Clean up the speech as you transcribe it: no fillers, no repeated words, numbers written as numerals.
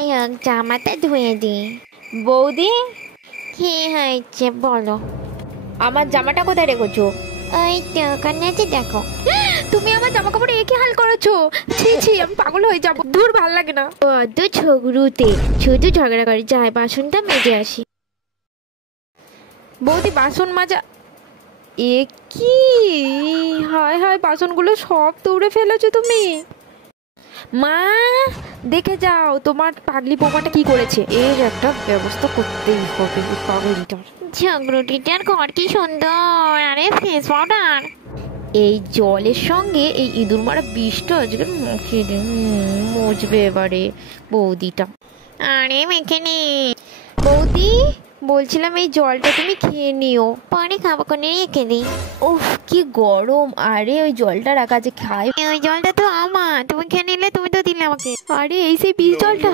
যাই হোক জামাটা ধুয়ে দি। বৌদি, কি হয়েছে বলো? আমার জামাটা কোথায় রেখেছো? ওই তো ওখানে আছে দেখো। তুমি আমার জামা কাপড়ে একই হাল করেছো। ছি ছি, আমি পাগল হয়ে যাবো, দূর ভাল লাগে না। বড্ড ঝগড়ুতে, শুধু ঝগড়া করে। যাই বাসনটা মেজে আসি। বৌদি বাসন মাজা, এ কি? হায় হায়, বাসনগুলো সব তুড়ে ফেলেছো তুমি। মা, দেখে যাও তোমার পাগলি বৌমাটা কি করেছে। এর একটা ব্যবস্থা করতেই হবে এই পাগলিটার। ঝগড়ুটিটার ঘর কি সুন্দর, আরে ফেস পাউডার। এই জলের সঙ্গে এই ইঁদুর মারা বিষটা আজকে মুখে মুছবে এবারে বৌদিটা। আরে মেখে নে। বৌদি, বলছিলাম এই জলটা তুমি খেয়ে নিও। পরে খাবো কোনে রেখে দিই। উফ কি গরম। আরে ওই জলটা রাখা যে খাই। ওই জলটা তো আমার, তুমি খেয়ে নিলে, তুমি তো দিলে আমাকে। আরে এই সেই বিষ জলটা।